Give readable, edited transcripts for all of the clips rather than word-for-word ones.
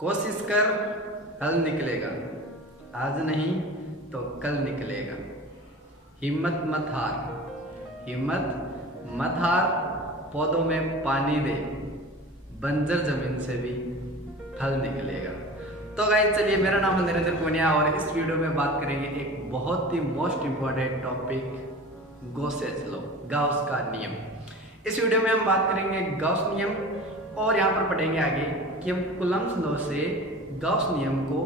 कोशिश कर, हल निकलेगा, आज नहीं तो कल निकलेगा। हिम्मत मत हार, हिम्मत मत हार, पौधों में पानी दे, बंजर जमीन से भी फल निकलेगा। तो गाइस चलिए, मेरा नाम है नरेंद्र पूनिया और इस वीडियो में बात करेंगे एक बहुत ही most important topic, Gauss's law, Gauss का नियम। इस वीडियो में हम बात करेंगे गाउस नियम और यहाँ पर पढ़ेंगे आगे कि हम कूलम्ब्स लॉ से गाउस नियम को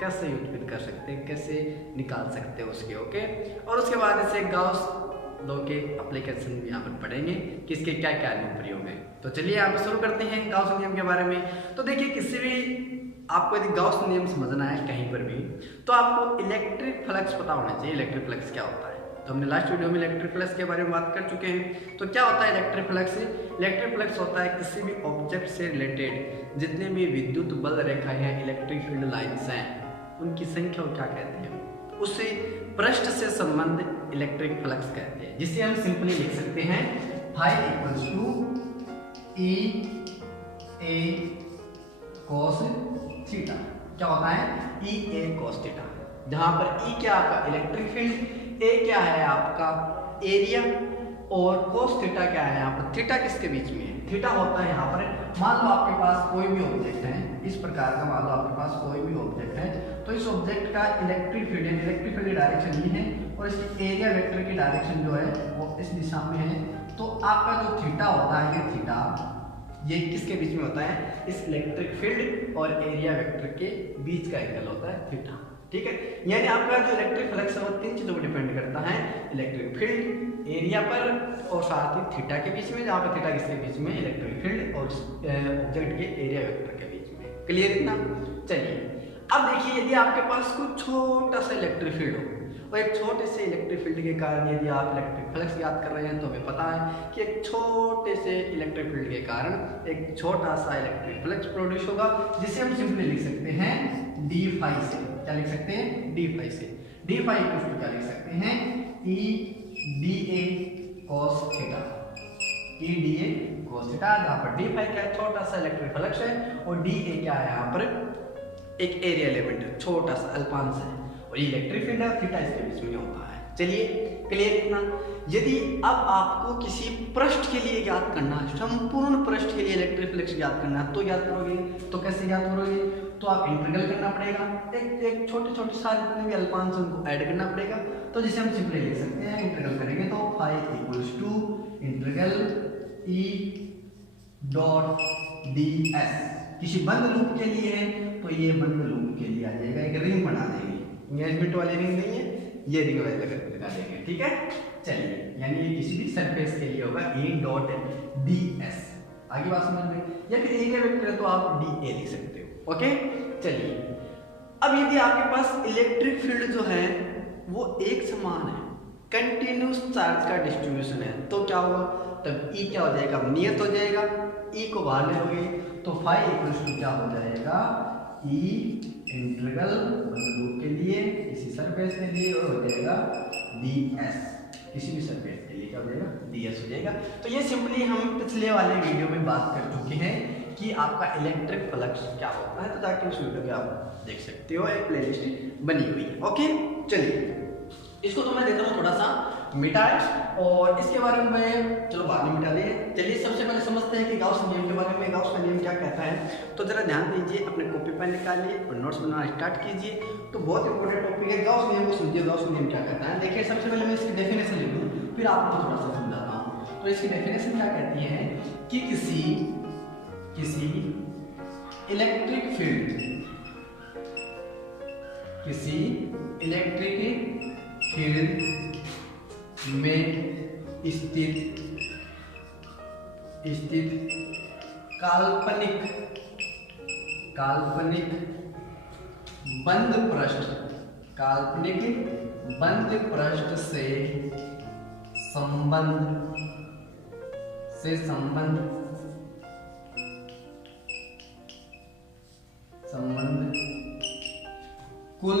कैसे व्युत्पन्न कर सकते हैं, कैसे निकाल सकते हैं उसके, ओके। और उसके बाद इसे गाउस लॉ के एप्लीकेशन भी यहाँ पर पढ़ेंगे कि इसके क्या क्या अनुप्रयोग हैं। तो चलिए आप शुरू करते हैं गाउस नियम के बारे में। तो देखिए, किसी भी आपको यदि गाउस नियम समझना है कहीं पर भी, तो आपको इलेक्ट्रिक फ्लक्स पता होना चाहिए। इलेक्ट्रिक फ्लक्स क्या होता है, तो हमने लास्ट वीडियो में इलेक्ट्रिक फ्लक्स के बारे में बात कर चुके हैं। तो क्या होता है इलेक्ट्रिक फ्लक्स? इलेक्ट्रिक फ्लक्स होता है किसी भी ऑब्जेक्ट से रिलेटेड जितने भी विद्युत बल रेखाएं हैं, इलेक्ट्रिक फील्ड लाइंस हैं, उनकी संख्या को क्या कहते हैं? उसे पृष्ठ से संबंध इलेक्ट्रिक फ्लक्स कहते हैं, जिसे हम सिंपली लिख सकते हैं phi equals to E A cos theta. क्या होता है? ई ए कॉस थीटा, जहां पर ई क्या आपका इलेक्ट्रिक फील्ड, ए क्या है आपका एरिया और कोस थीटा क्या है यहाँ पर? थीटा किसके बीच में है? थीटा होता है यहाँ पर, मान लो आपके पास कोई भी ऑब्जेक्ट है इस प्रकार का, मान लो आपके पास कोई भी ऑब्जेक्ट है, तो इस ऑब्जेक्ट का इलेक्ट्रिक फील्ड, इलेक्ट्रिक फील्ड की डायरेक्शन ये है और इसकी एरिया वेक्टर की डायरेक्शन जो है वो इस दिशा में है। तो आपका जो थीटा होता है, ये थीटा ये किसके बीच में होता है? इस इलेक्ट्रिक फील्ड और एरिया वेक्टर के बीच का एंगल होता है थीटा, ठीक है। यानी आपका जो इलेक्ट्रिक फ्लक्स है वो तीन चीजों पर डिपेंड करता है, इलेक्ट्रिक फील्ड, एरिया पर और साथ ही थीटा के बीच में, जहाँ पर थीटा किसके बीच में? इलेक्ट्रिक फील्ड और ऑब्जेक्ट के एरिया वेक्टर के बीच में। क्लियर इतना? चलिए अब देखिए, यदि आपके पास कुछ छोटा सा इलेक्ट्रिक फील्ड हो और एक छोटे से इलेक्ट्रिक फील्ड के कारण यदि आप इलेक्ट्रिक फ्लक्स याद कर रहे हैं, तो हमें पता है कि एक छोटे से इलेक्ट्रिक फील्ड के कारण एक छोटा सा इलेक्ट्रिक फ्लक्स प्रोड्यूस होगा, जिसे हम सिंपली लिख सकते हैं डी फाई से। क्या लिख सकते हैं? डी फाई से। डी फाई इक्वल क्या लिख सकते हैं? E D A cos theta, E D A cos theta, जहाँ पर डी फाई क्या है? छोटा सा इलेक्ट्रिक फ्लक्स है और डी ए क्या है यहाँ पर? एक एरिया एलिमेंट है, छोटा सा अल्पांश है, और ये इलेक्ट्रिक फील्ड है, थीटा इसके बीच में होता है। चलिए क्लियर इतना? यदि अब आपको किसी पृष्ठ के लिए ज्ञात करना है, संपूर्ण पृष्ठ के लिए इलेक्ट्रिक फ्लक्स ज्ञात करना है, तो ज्ञात करोगे तो कैसे ज्ञात करोगे? तो आप इंटीग्रल करना पड़ेगा, एक छोटे छोटे सारे जितने भी अल्पांश उनको ऐड करना पड़ेगा, तो जिसे हम सिंपली लिख सकते हैं, इंटीग्रल करेंगे तो phi equals to integral E dot D S. किसी बंद लूप के लिए है तो ये बंद लूप के लिए आ जाएगा, एक रिंग बना देंगे, एंगेजमेंट वाली रिंग नहीं है, ये रिंग वाली लगा देंगे, ठीक है। चलिए, यानी ये किसी भी सरफेस के लिए होगा ए डॉट डी एस। आगे बात समझ में? या फिर एरिया वेक्टर है तो आप डी ए लिख सकते हो, ओके। चलिए, अब यदि आपके पास इलेक्ट्रिक फील्ड जो है वो एक समान है, कंटिन्यूस चार्ज का डिस्ट्रीब्यूशन है, तो क्या होगा? तब ई क्या हो जाएगा? नियत हो जाएगा। ई को बाहर ले लोगे तो फाई इक्वल्स टू क्या हो जाएगा? ई इंटीग्रल लूप के लिए, किसी सरफेस के लिए और हो जाएगा डी एस, किसी भी सरफेस के लिए क्या हो जाएगा? डी एस हो जाएगा। तो ये सिंपली हम पिछले वाले वीडियो में बात कर चुके हैं कि आपका इलेक्ट्रिक फ्लक्स क्या होता है, तो ताकि उस वीडियो को आप देख सकते हो, एक प्लेलिस्ट बनी हुई है, ओके। चलिए, इसको तो मैं देता हूँ थोड़ा सा मिटाए और इसके बारे में चलो बाद में मिटा देंगे। चलिए सबसे पहले समझते हैं कि गाउस नियम के बारे में। गाउस का नियम क्या कहता है, तो जरा ध्यान दीजिए, अपने कॉपी पेन निकालिए और नोट्स बनाना स्टार्ट कीजिए। तो बहुत इंपॉर्टेंट टॉपिक है, गाउस नियम को समझिए। गाउस नियम क्या कहता है? देखिए, सबसे पहले मैं इसकी डेफिनेशन लिख दूँ, फिर आपको थोड़ा सा समझाता हूँ। तो इसकी डेफिनेशन क्या कहती है कि किसी इलेक्ट्रिक फील्ड में स्थित काल्पनिक बंद पृष्ठ से संबंध कुल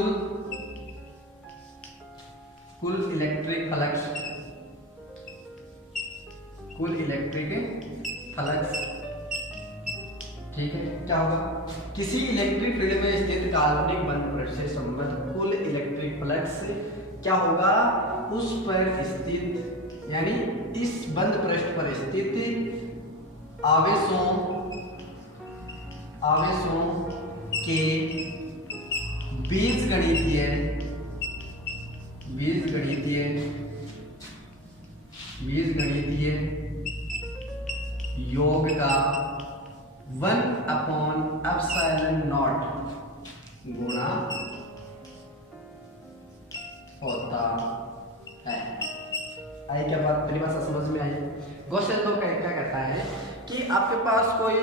इलेक्ट्रिक फ्लक्स ठीक है, क्या होगा, किसी इलेक्ट्रिक फील्ड में स्थित काल्पनिक बंद पृष्ठ से संबद्ध कुल इलेक्ट्रिक फ्लक्स क्या होगा, उस पर स्थित यानी इस बंद पृष्ठ पर स्थित आवेशों के बीजगणितीय योग का 1/ε0 गुणा होता है। आई क्या बात, परिभाषा समझ में आई। गॉसेल लॉ क्या कहता है कि आपके पास कोई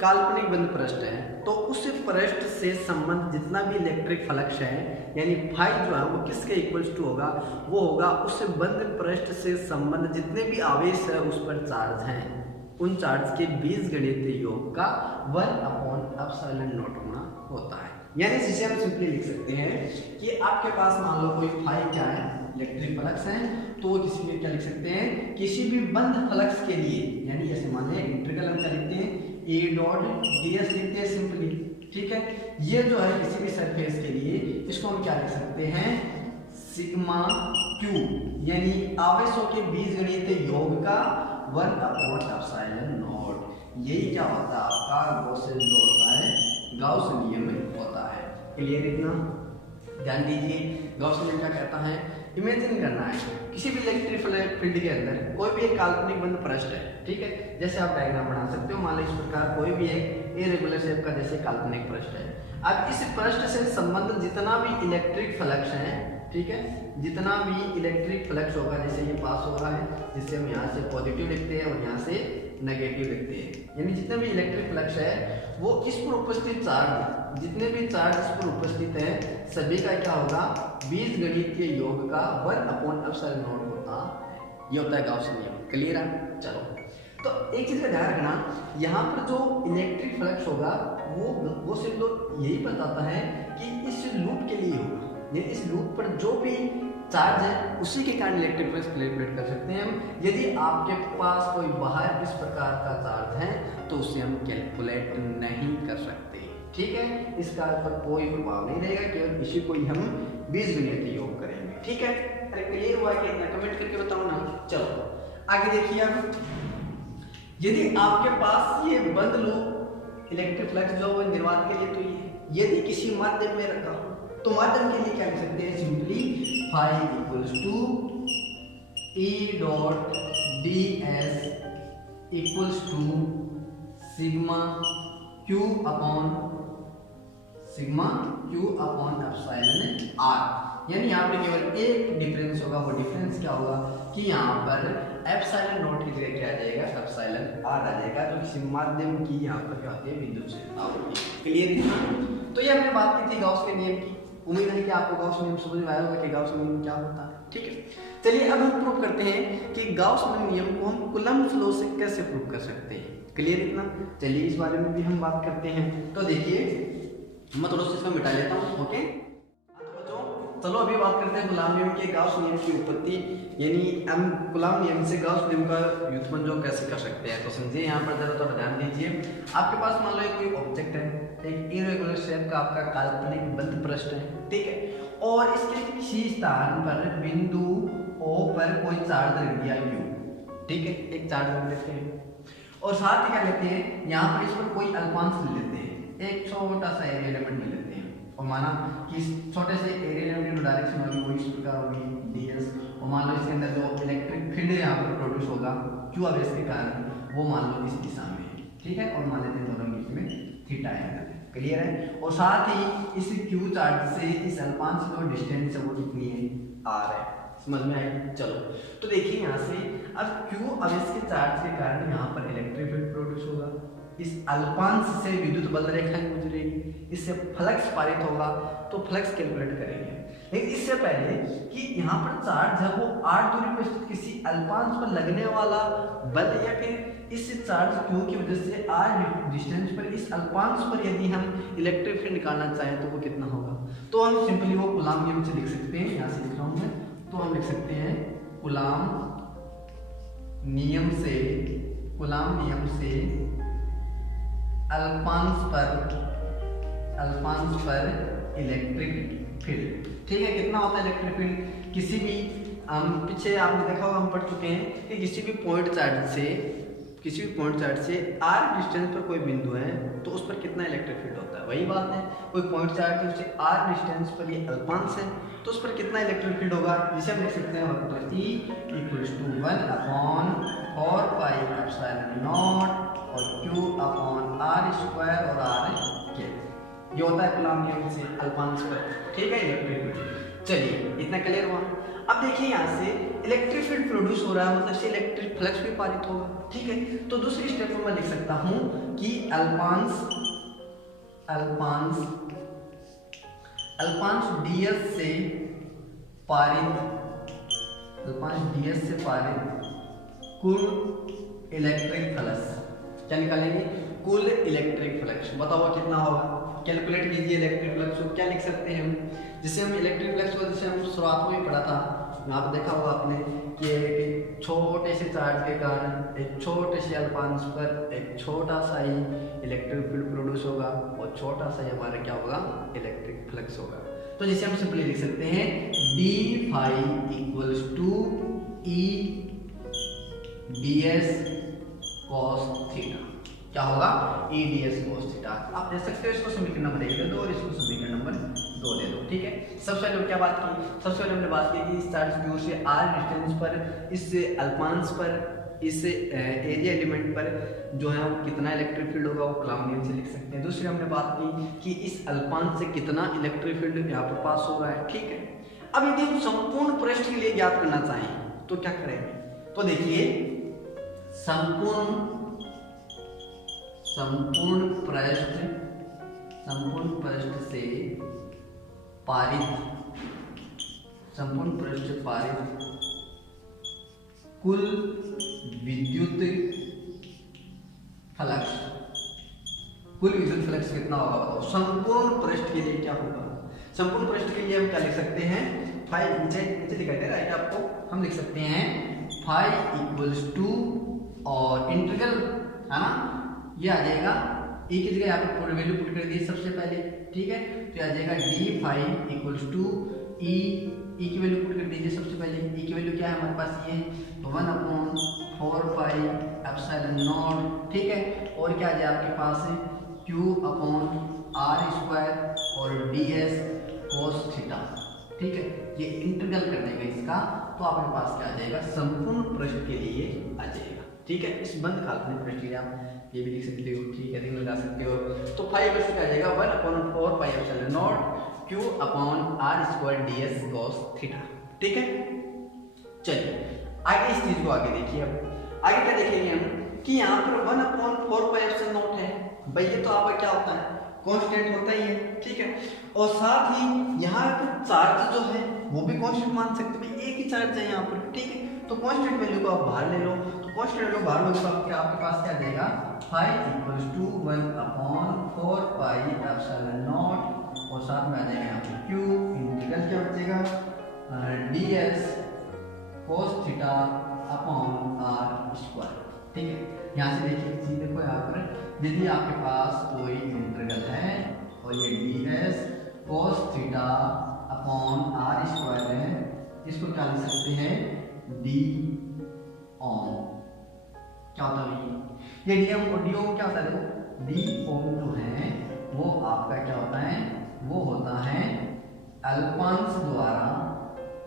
काल्पनिक बंद पृष्ठ है तो उस पृष्ठ से संबंध जितना भी इलेक्ट्रिक फ्लक्स है यानी फाई जो है वो किसके इक्वल्स टू होगा, वो होगा उस बंद पृष्ठ से संबंध जितने भी आवेश है उस पर चार्ज हैं उन चार्ज के बीजगणितीय योग का 1/ε0 गुणा होता है। यानी जिसे हम सिंपली लिख सकते हैं कि आपके पास मान लो कोई फाई क्या है, इलेक्ट्रिक फ्लक्स है, तो किसी में क्या लिख सकते हैं, किसी भी बंद फ्लक्स के लिए यानी जैसे मान लें इंटीग्रल हम क्या लिखते हैं, A डॉट ds लिखते हैं सिंपली। ठीक है, ये जो है किसी भी सरफेस के लिए इसको हम क्या लिख सकते हैं, सिग्मा क्यू यानी आवेशों के बीजगणितीय योग का 1/ε0। यही क्या होता है आपका गॉसेल लॉ होता है, गाउस नियम होता है। क्लियर इतना, ध्यान दीजिए। गाउस नियम क्या कहता है, इमेजिन करना है किसी भी इलेक्ट्रिक फील्ड के अंदर कोई भी एक काल्पनिक बंद पृष्ठ है। ठीक है, जैसे आप डायग्राम बना सकते हो, मान लो इस प्रकार कोई भी एक इरेगुलर शेप का जैसे काल्पनिक पृष्ठ है। अब इस पृष्ठ से संबंधित जितना भी इलेक्ट्रिक फ्लक्स है, ठीक है, जितना भी इलेक्ट्रिक फ्लक्स होगा, जैसे ये पास हो रहा है जिससे हम यहाँ से पॉजिटिव लिखते हैं और यहाँ से नेगेटिव लिखते हैं, यानी जितने भी इलेक्ट्रिक फ्लक्स है वो इस पर उपस्थित चार्ज, जितने भी चार्ज इस पर उपस्थित है सभी का क्या होगा, बीजगणितीय योग का 1/ε0 होता, ये होता है गाउस नियम। क्लियर है, चलो तो एक चीज का ध्यान रखना, यहाँ पर जो इलेक्ट्रिक फ्लक्स होगा वो सिर्फ लोग यही बताता है कि इस लूप के लिए होगा, ये इस लूप पर जो भी चार्ज है उसी के कारण इलेक्ट्रिक फ्लक्स कैलकुलेट कर सकते हैं हम। यदि आपके पास कोई बाहर इस प्रकार का चार्ज है तो उसे हम कैलकुलेट नहीं कर सकते। ठीक है, इसका पर कोई प्रभाव नहीं रहेगा, केवल इसी को ही हम बीजगणितीय योग करेंगे। ठीक है, अरे क्लियर हुआ कि कमेंट करके बताओ ना। चलो आगे देखिए, अब यदि आपके पास ये बंद लूप इलेक्ट्रिक फ्लक्स जो है निर्वात के लिए, तो यदि किसी माध्यम में रखा हो तो माध्यम के लिए क्या लिख सकते हैं, simply phi equals to E dot ds equals to sigma Q upon epsilon r। यानी यहाँ पे केवल एक डिफरेंस होगा, वो डिफरेंस क्या होगा कि यहाँ पर एप्सिलॉन नॉट की जगह क्या आ जाएगा, एप्सिलॉन r आ जाएगा, जो किसी माध्यम की यहाँ पर क्या होती है, विद्युत क्षेत्रता होती है। क्लियर इतना, तो ये हमने बात की थी गाउस के नियम की। उम्मीद है कि आपको गाउस नियम समझ में आया होगा कि गाउस नियम क्या होता है। ठीक है, चलिए अब हम प्रूव करते हैं कि गाउस नियम को हम कूलम्ब फ्लो से कैसे प्रूव कर सकते हैं। क्लियर इतना, चलिए इस बारे में भी हम बात करते हैं। तो देखिए मैं थोड़ा सा इसको मिटा लेता हूँ। ओके, चलो अभी बात करते हैं कूलम्ब नियम के गाउस नियम की उत्पत्ति, यानी हम कूलम्ब नियम से गाउस नियम का व्युत्पन्न जो कैसे कर सकते हैं। तो समझिए, यहाँ पर जरा थोड़ा ध्यान दीजिए। आपके पास मान लो कोई ऑब्जेक्ट है, एक इरेगुलर शेप का आपका काल्पनिक बंद पृष्ठ है। ठीक है, और इसके किसी स्थान पर बिंदु O पर कोई चार्ज रख दिया Q। ठीक है, एक चार्ज रख लेते हैं और साथ ही क्या लेते हैं, यहाँ पर इस पर कोई अल्पांश ले लेते हैं, एक छोटा सा एरिया एलिमेंट ले लेते हैं और माना कि इस छोटे से एरिया एलिमेंट की डायरेक्शन होगी वो इस प्रकार होगी ds, और मान लो इसके अंदर जो इलेक्ट्रिक फील्ड यहाँ पर प्रोड्यूस होगा Q आवेश के कारण, वो मान लो इस दिशा में है। ठीक है, और मान लेते हैं दोनों बीच में थीटा एंगल। क्लियर है, और साथ ही इस Q चार्ज से इस अल्पांश जो डिस्टेंस है वो कितनी है, r है। समझ में आई, चलो तो देखिए यहाँ से अब Q आवेश के चार्ज के कारण यहाँ पर इलेक्ट्रिक फील्ड प्रोड्यूस होगा, इस अल्पांश से विद्युत बल रेखाएं गुजरेगी, इससे फ्लक्स पारित होगा, तो फ्लक्स कैलकुलेट करेंगे। लेकिन इससे पहले कि यहाँ पर चार्ज है वो r दूरी पर स्थित किसी अल्पांश पर लगने वाला बल या फिर इस चार्ज Q की वजह से r डिस्टेंस पर इस अल्पांश पर यदि हम इलेक्ट्रिक फील्ड निकालना चाहें तो वो कितना होगा, तो हम सिंपली वो कूलम्ब नियम से लिख सकते हैं। यहाँ से लिख रहा हूँ मैं, तो हम लिख सकते हैं कूलम्ब नियम से अल्पांश पर इलेक्ट्रिक फील्ड। ठीक है, कितना होता है इलेक्ट्रिक फील्ड? किसी भी पीछे आपने देखा होगा, हम पढ़ चुके हैं कि किसी भी पॉइंट चार्ज से r डिस्टेंस पर कोई बिंदु है तो उस पर कितना इलेक्ट्रिक फील्ड होता है। वही बात है, कोई पॉइंट चार्ज है उससे r डिस्टेंस पर ये अल्पांश है तो उस पर कितना इलेक्ट्रिक फील्ड होगा, जिसे हम लिख सकते हैं E = 1/4πε0 और Q/r² और r ये होता है कूलम्ब नियम से अल्पांश पर। ठीक है, इलेक्ट्रिक फील्ड। चलिए, इतना क्लियर हुआ। अब देखिए यहाँ से इलेक्ट्रिक फील्ड प्रोड्यूस हो रहा है, मतलब से इलेक्ट्रिक फ्लक्स भी पारित होगा। ठीक है, तो दूसरी स्टेप में मैं लिख सकता हूँ कि अल्पांश ds से पारित कुल इलेक्ट्रिक फ्लक्स, क्या निकालेंगे? कुल इलेक्ट्रिक फ्लक्स। बताओ कितना होगा, कैलकुलेट कीजिए इलेक्ट्रिक फ्लक्स को। क्या लिख सकते हैं हम? जिसे हम इलेक्ट्रिक फ्लक्स को, जिसे हम शुरुआत में पढ़ा था, यहाँ पर देखा होगा आपने कि एक छोटे से चार्ज के कारण एक छोटे से अल्पांश पर एक छोटा सा ही इलेक्ट्रिक फील्ड प्रोड्यूस होगा और छोटा सा ही हमारा क्या होगा, इलेक्ट्रिक फ्लक्स होगा। तो जिसे हम सिंपली लिख सकते हैं d = E ds cos theta. क्या होगा? E ds cos theta. आप देख सकते हो, इसको समीकरण नंबर 1 दे दो और इसको समीकरण नंबर 2 दे दो। ठीक है, सबसे पहले क्या बात की? सबसे पहले हमने बात की कि इस चार्ज q से r डिस्टेंस पर, इस अल्पांश पर, इस एरिया एलिमेंट पर जो है वो कितना इलेक्ट्रिक फील्ड होगा, वो कूलम्ब नियम से लिख सकते हैं। दूसरी हमने बात की कि इस अल्पांश से कितना इलेक्ट्रिक फील्ड यहाँ पर पास हो रहा है। ठीक है, अब यदि हम संपूर्ण पृष्ठ के लिए ज्ञात करना चाहें तो क्या करेंगे? तो देखिए, संपूर्ण पृष्ठ से पारित कुल विद्युत फ्लक्स कितना होगा बताओ? संपूर्ण पृष्ठ के लिए क्या होगा? संपूर्ण पृष्ठ के लिए हम क्या लिख सकते हैं? फाई नीचे दिखाई दे रहा है आपको, हम लिख सकते हैं फाई = और इंटीग्रल है ना, ये आ जाएगा e की जगह यहाँ पे पूरी वैल्यू पुट कर दी सबसे पहले। ठीक है, तो आ जाएगा d फाई = e की वैल्यू पुट कर दीजिए सबसे पहले। e की वैल्यू क्या है हमारे पास, ये 1/4πε0। ठीक है, और क्या आ जाए आपके पास Q/r² और ds cos थीटा। ठीक है, ये इंटीग्रल कर देगा इसका, तो आपके पास क्या आ जाएगा? संपूर्ण पृष्ठ के लिए आ जाएगा। ठीक है, इस बंद काल्पनिक पृष्ठ के लिए आप ये भी लिख सकते हो। ठीक है, लगा सकते हो। तो 5 से क्या आ जाएगा? 1/4πε0 Q/r² ds cos थीटा। ठीक है, चलिए आगे इस चीज को आगे देखिए। अब आगे क्या देखेंगे हम कि यहाँ पर 1/4πε0 है। भाई ये तो आपका क्या होता है? कांस्टेंट होता ही है। ठीक है, और साथ ही यहाँ पर चार्ज जो है वो भी कांस्टेंट मान सकते हैं, एक ही चार्ज है यहाँ पर। ठीक है, तो कांस्टेंट वैल्यू को आप बाहर ले लो, तो कांस्टेंट वैल्यू बाहर लो तो आपके पास क्या आ जाएगा? फाई = 1/4πε0 और साथ में आ जाएगा यहाँ पे q, इंटीग्रल क्या बचेगा? ds cos θ/r²। ठीक है, यहाँ से देखिए, देखो यहाँ पर यदि आपके पास कोई इंटीग्रल है और ये ds cos θ/r² है, इसको क्या लिख सकते हैं? d ओम। क्या होता है ये d ओम? और d ओम क्या होता है? देखो, d ओम जो है वो आपका क्या होता है? वो होता है अल्पांश द्वारा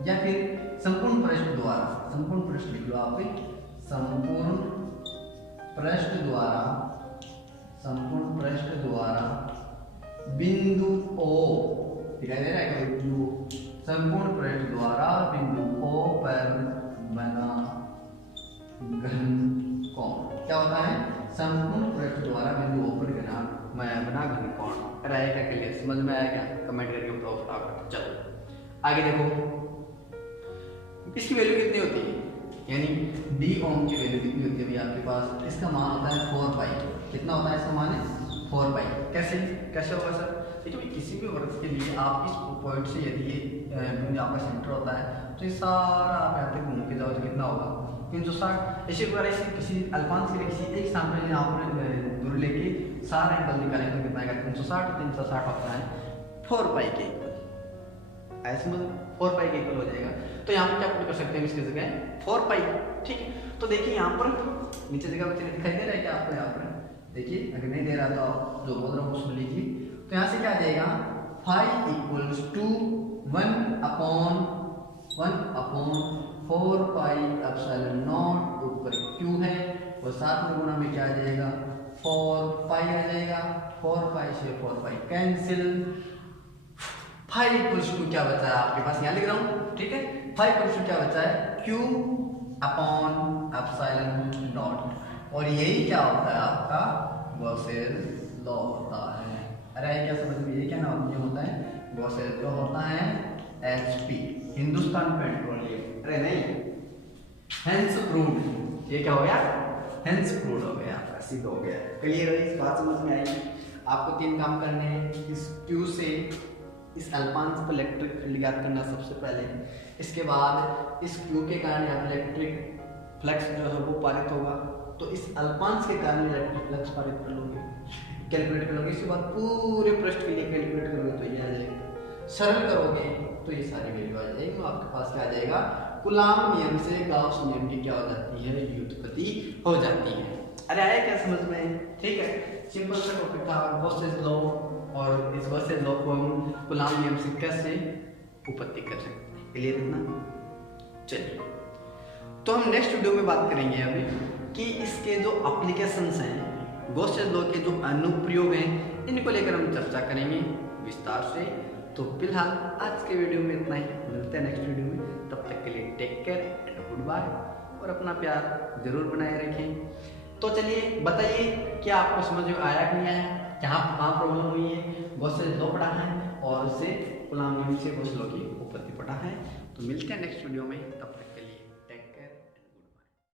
या फिर संपूर्ण पृष्ठ द्वारा। संपूर्ण पृष्ठ लिख लो आप, संपूर्ण पृष्ठ द्वारा बिंदु O, दिखाई दे रहा है बिंदु? संपूर्ण पृष्ठ द्वारा बिंदु O पर बना घनकोण। क्या होता है? संपूर्ण पृष्ठ द्वारा बिंदु O पर बना घनकोण। रहेगा क्लियर? समझ में आया क्या? कमेंट करके बताओ फटाफट। चलो आगे देखो, इसकी वैल्यू कितनी होती है? यानी d ओम की वैल्यू कितनी होती है भैया आपके पास? इसका मान होता है 4π। कितना होता है इसका मान? 4π। कैसे होगा सर? देखिए, किसी भी वर्ग के लिए आप इस पॉइंट से यदि ये आपका सेंटर होता है तो ये सारा आप यहाँ तक घूम के जाओ तो कितना होगा? 360। ऐसे वगैरह किसी अल्पांश के लिए किसी एक स्थान पर यहाँ पर दूर लेके सारे एंगल निकालेंगे तो कितना आएगा 360, 360 होता है 4 पाई के इक्वल। ऐसे मतलब 4 पाई के इक्वल हो जाएगा। तो यहाँ पर क्या पुट कर सकते हैं इसकी जगह 4 पाई। ठीक है, तो देखिए यहाँ पर नीचे जगह बच्चे दिखाई दे रहा है क्या आपको? यहाँ पर देखिए, अगर नहीं दे रहा तो आप जो बोल रहा हूँ सुन लीजिए। तो यहाँ से क्या आ जाएगा, phi equals to 1/4 pi epsilon not, ऊपर क्यू है और साथ में गुणा में क्या आ जाएगा 4 पाई आ जाएगा। 4 पाई से 4 pi cancel. Phi equals to क्या बचा है आपके पास, यहाँ लिख रहा हूँ। ठीक है, फाई इक्वल्स टू क्या बचा है, क्यू अपॉन एप्सिलॉन नॉट। और यही क्या होता है आपका गॉसेस लॉ होता है। अरे क्या समझ में, ये क्या नाम ये होता है गॉसेस लॉ होता है, HP हिंदुस्तान पेट्रोलियम। अरे नहीं, हेंस प्रूव्ड। ये क्या हो गया, हेंस प्रूव्ड हो गया, सिद्ध हो गया। क्लियर है, इस बात समझ में आएगी। आपको 3 काम करने हैं। इस Q से इस अल्पांश पर इलेक्ट्रिक फील्ड ज्ञात करना सबसे पहले। इसके बाद इस Q के कारण यहाँ इलेक्ट्रिक फ्लक्स जो है वो पारित होगा, तो इस अल्पांश के कारण इलेक्ट्रिक फ्लक्स पारित कर लोगे, कैलकुलेट करोगे। इसके बाद पूरे पृष्ठ के लिए कैलकुलेट करोगे तो ये आ जाएगा। सरल करोगे तो ये सारी वैल्यू आ जाएगी। तो आपके पास क्या आ जाएगा, कूलाम नियम से गाउस नियम की क्या हो जाती है, व्युत्पत्ति हो जाती है। अरे आया क्या समझ में? ठीक है, सिंपल सा टॉपिक था गॉसेस लॉ, और इस गॉसेस लॉ को हम कूलाम नियम से कैसे उत्पत्ति कर सकते हैं। क्लियर इतना? चलिए, तो हम नेक्स्ट वीडियो में बात करेंगे अभी कि इसके जो एप्लीकेशंस हैं, गॉसेस लॉ के जो अनुप्रयोग हैं, इनको लेकर हम चर्चा करेंगे विस्तार से। तो फिलहाल आज के वीडियो में इतना ही, मिलते हैं नेक्स्ट वीडियो में। तब तक के लिए take care and good bye, और अपना प्यार जरूर बनाए रखें। तो चलिए बताइए, क्या आपको समझ में आया कि नहीं आया, कहाँ प्रॉब्लम हुई है? गॉसेस लॉ पढ़ा है और उससे कूलाम नियम से गॉसेस लॉ की उत्पत्ति पढ़ा है। तो मिलते हैं नेक्स्ट वीडियो में, तब तक